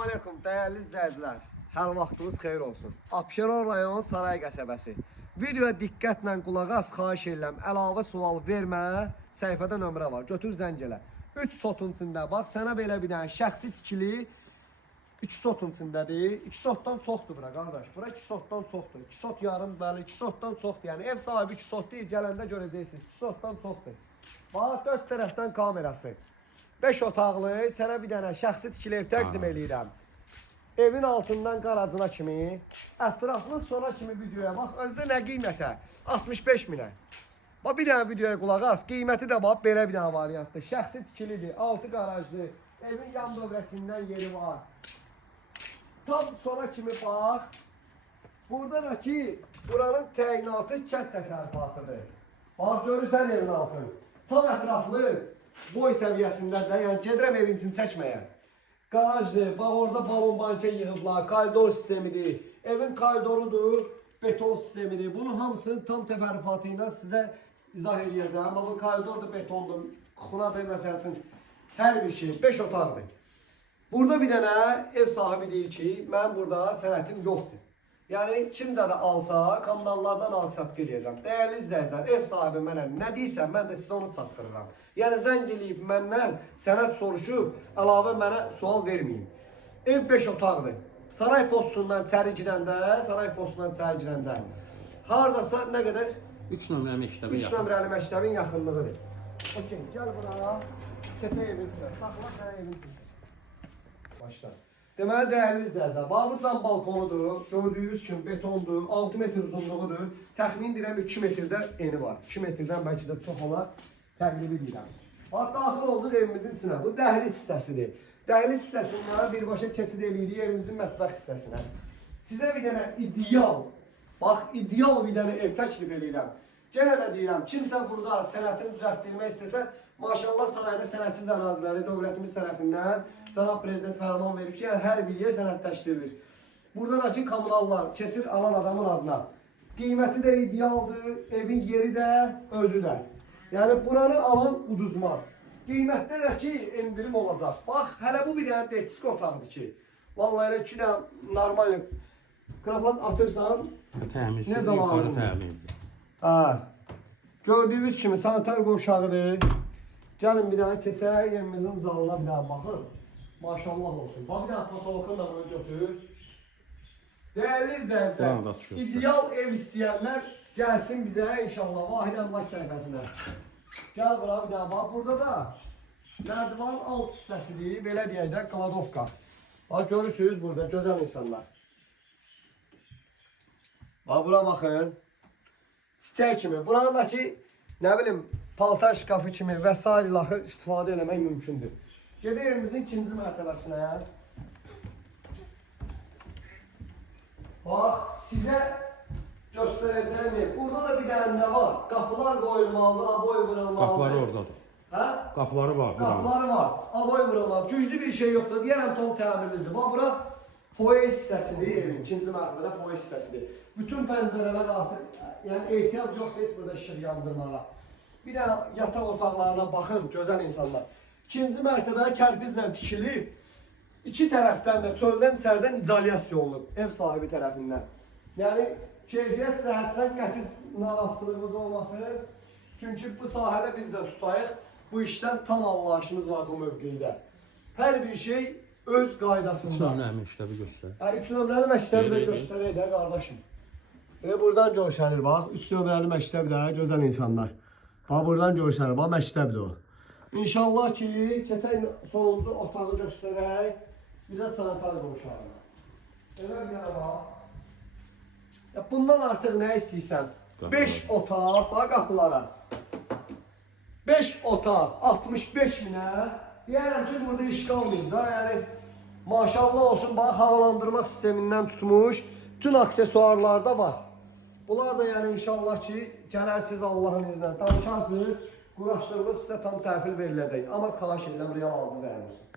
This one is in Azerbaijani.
Assalamu alaikum değerli izləyicilər. Hər vaxtınız xeyir olsun. Abşeron rayonu Saray qəsəbəsi. Videoya diqqətlə qulaq as, xahiş edirəm. Əlavə sual vermə, səhifədə nömrə var. Götür zəng elə. 3 sotun içində bax, sənə belə bir dənə şəxsi tikili 3 sotun içindədir. 2 sotdan çoxdur bura qardaş. Bura 2 sotdan çoxdur. 2 sot yarım, bəli, 2 sotdan çoxdur. Yəni ev sahibi 2 sot deyil, gələndə görəcəksiniz. 2 sotdan çoxdur. Bax, 4 tərəfdən kamerası. 5 otaqlı, sənə bir dənə şəxsi tikili ev təqdim edirəm. Evin altından qaracına kimi, ətraflı sona kimi videoya bax, özdə nə qiymətə? 65 minə. Bax, bir dənə videoya qulaq as, qiyməti də bax, belə bir dənə variantdır. Şəxsi tikilidir, 6 qarajlı, evin yan dövrəsindən yeri var. Tam sona kimi bax, burada da ki, buranın təyinatı kənd təsərrüfatıdır. Bax, görürsən evin altını. Tam ətraflı, boy səviyyəsində də, yəni gedirəm evin için çəkməyə. Garajdır, bax orada balon banka yığıblar, koridor sistemidir. Evin koridorudur, beton sistemidir. Bunun hamısını tam təfərrüfatı ilə sizə izah edəcəm. Amma bu koridordur, betondur, xunadır, məsəl üçün hər bir şey, 5 otaqdır. Burada bir dənə ev sahibi deyir ki, mən burada sənətim yoxdur. Yəni, kim də alsa, kommunallardan alıq-satqı eləyəcəm. Dəyərli izləyicilər, ev sahibi mənə nə deyirsən, mən də sizə onu çatdırıram. Yəni, zəng eləyib məndən sənət soruşub, əlavə mənə sual verməyin. Ev 5 otaqdır. Saray postundan içəri girəndə, haradasa nə qədər? 3 nömrəli məktəbin 3 nömrəli məktəbin yaxınlığıdır. Okey, gəl bura, keçək evin içinə, saxla sənə evin içinə. Başla. Deməli, dəyərli izləyicilər, bu cam balkonudur, gördüyünüz kimi betondur, 6 metr uzunluğudur, təxmin deyirəm 2 metrdə eni var. 2 metrdən bəlkə də çox olar, təqribi deyirəm. Daxil olduq evimizin içinə, bu dəhliz hissəsidir. Dəhliz hissəsindən birbaşa keçid eləyirik evimizin mətbəx hissəsinə. Sizə bir dənə ideal, bax, ideal bir dənə ev təklif edirəm. Yenə də deyirəm, kimsə burada sənətini düzəltdirmək istəsə, maşallah sarayda sənətsiz əraziləri dövlətimiz tərəfindən Cənab Prezident fərman verib ki, yəni hər bir yer sənətləşdirilir. Burada da ki, kommunallar keçir alan adamın adına. Qiyməti də idealdır, evin yeri də, özü də. Yəni, buranı alan uduzmaz. Qiymətdə də ki, endirim olacaq. Bax, hələ bu bir dənə detisk otaqdır ki. Vallahi elə 2 dənə normal krafat atırsan, necə lazımdır? Gördüyünüz kimi sanitar qovşağıdır. Gəlin bir dənə keçək, yerimizin zalına bir dənə baxın. Maşallah olsun. Bax, bir dənə patolokunu da bunu götür. Dəyərli izləyicilər, ideal ev istəyənlər gəlsin bizə inşallah Vahid Əmlak səhifəsinə. Gəl bura bir dənə bax, burada da nərdivan alt hissəsidir, belə deyək də kladovka. Bax, görürsünüz burada, gözəl insanlar. Bax, bura baxın. Çiçək kimi, buranın da ki, nə bilim, paltar şkafı kimi və s. ilaxır istifadə eləmək mümkündür. Gedək evimizin 2-ci mərtəbəsinə. Bax, sizə göstərəcəyim ev. Burada da bir dənə nə var? Qapılar qoyulmalı, aboy vurulmalı. Qapıları oradadır. Hə? Qapıları var. Qapıları var, aboy vurulmalı. Güclü bir şey yoxdur. Deyərəm tam təmirlidir. Bax, bura foye hissəsidir evin. 2-ci mərtəbədə foye hissəsidir. Bütün pəncərələr artıq, yəni ehtiyac yoxdur heç burada işıq yandırmağa. Bir də yataq otaqlarına baxın, gözəl insanlar. 2-ci mərtəbə kərpizlə tikilib, 2 tərəfdən də çöldən içərdən izolyasiya olunub ev sahibi tərəfindən. Yəni, keyfiyyət cəhətdən qəti narahatsızlığımız olmasın. Çünki bu sahədə biz də ustayıq, bu işdən tam anlayışımız var bu mövqeydə. Hər bir şey öz qaydasında. 3 nömrəli məktəbi göstər. 3 nömrəli məktəbi də göstərək də qardaşım. Buradan görüşənir, bax. 3 nömrəli məktəb də gözəl insanlar. Bax, buradan görüşənir, bax, məktəbdir o. İnşallah ki, keçək sonuncu otağı göstərək. Bir də sanitar qovşağına. Elə bir yana bax. Bundan artıq nə istəyirsən? 5 otaq, bax, qapılara. 5 otaq, 65 minə. Deyərəm ki, burada iş qalmayıb da, yəni maşallah olsun, bax, havalandırma sistemindən tutmuş, bütün aksesuarlarda var. Bunlar da yəni inşallah ki, gələrsiniz Allahın izinə, danışarsınız, quraşdırılıb sizə tam təhvil veriləcək. Amma xahiş edirəm, real alıcı dəyənirsiniz.